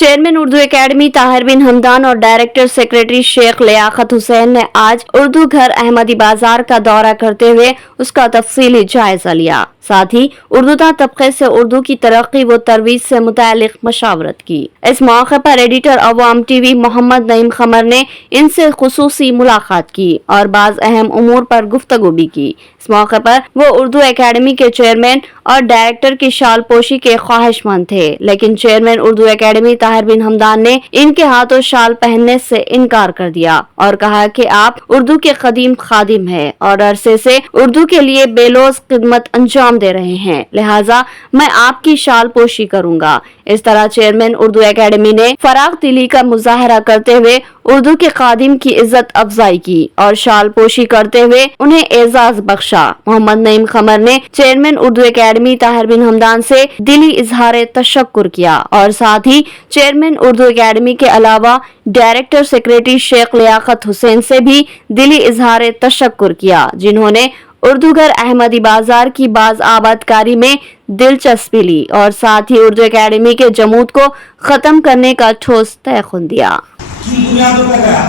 Chairman Urdu academy Tahir बिन हमदान और director secretary Sheikh Liaquat Hussain ने आज उर्दू घर अहमदी बाजार का दौरा करते हुए उसका तफसीली जायजा लिया। साथ ही उर्दूदा तबके से उर्दू की तरक्की व तरवीज से मुतालिक मशावरत की। इस मौके पर एडिटर अवाम टीवी मोहम्मद नईम खमर ने इनसे खुसूसी मुलाकात की और बाज़ अहम उमूर पर गुफ्तगू भी की। इस मौके पर वो उर्दू एकेडमी के चेयरमैन और डायरेक्टर की शाल पोशी के ख्वाहिशमंद थे, लेकिन चेयरमैन उर्दू एकेडमी ताहिर बिन हमदान ने इनके हाथों शाल पहनने से इनकार कर दिया और कहा कि आप उर्दू के कदीम खादिम हैं और अरसे से उर्दू के लिए बेलोज खिदमत अंजाम दे रहे हैं, लिहाजा मैं आपकी शाल पोशी करूंगा। इस तरह चेयरमैन उर्दू एकेडमी ने फराग दिली का मुजाहरा करते हुए उर्दू के खादिम की इज्जत अफजाई की और शाल पोशी करते हुए उन्हें एजाज बख्शा। मोहम्मद नईम खमर ने चेयरमैन उर्दू एकेडमी ताहिर बिन हमदान से दिली इजहार तशक्कुर किया और साथ ही चेयरमैन उर्दू एकेडमी के अलावा डायरेक्टर सेक्रेटरी शेख लियाकत हुसैन से भी दिली इजहार तशक्कुर किया, जिन्होंने उर्दू घर अहमदी बाजार की बाज आबादकारी में दिलचस्पी ली और साथ ही उर्दू एकेडमी के जमूद को खत्म करने का ठोस तयखुन दिया। किन बुनियादों पर गया?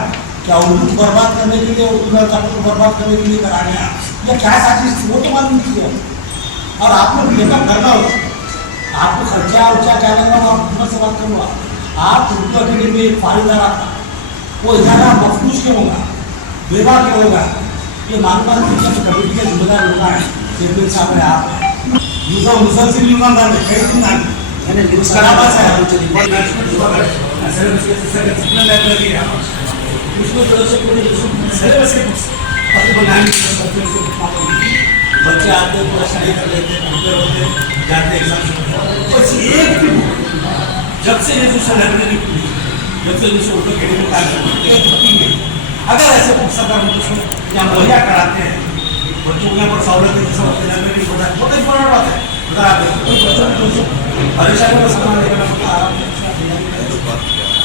क्या उर्दू को बर्बाद करने के लिए, उर्दू लड़कों को बर्बाद करने के लिए करा गया, या क्या साजिश थी वो तो मालूम नहीं किया। और आपने बेकअप करना हो, आपको खर्चा उर्चा क्या लगना हो, आप हिम्मत से बात करूँगा। आप उर्दू अकेडमी में एक फारिदारा था, वो इजारा मफलूज क्यों होगा, बेवा क्यों होगा, ये मानवा कमेटी के जिम्मेदार लोग हैं। चेयरमैन साहब है, आप मुसलसिल ईमानदार है, कई दिन मैंने उसका नाम है उसको तरफ से पूरे सिलेबस के बच्चे आते हैं, पूरा स्टडी कर लेते हैं, प्रिपेयर होते हैं, जाते हैं एग्जाम। बस एक भी जब से ये दूसरा लाइब्रेरी खुली, जब से दूसरे उर्दू अकेडमी में काम करते हैं, अगर ऐसे सरकार यहाँ मुहैया कराते हैं बच्चों को, यहाँ पर सहूलत है, जैसा बच्चे लाइब्रेरी होता है, बहुत इंपॉर्टेंट बात है। बता कोई बच्चों को परेशानी का सामान लेकर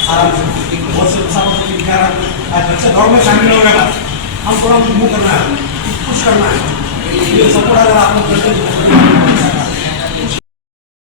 आराम से बहुत से बच्चे दौड़ में शामिल हो गए, हम थोड़ा मूव करना है, कुछ करना है, ये सपोर्ट अगर आप लोग करते हैं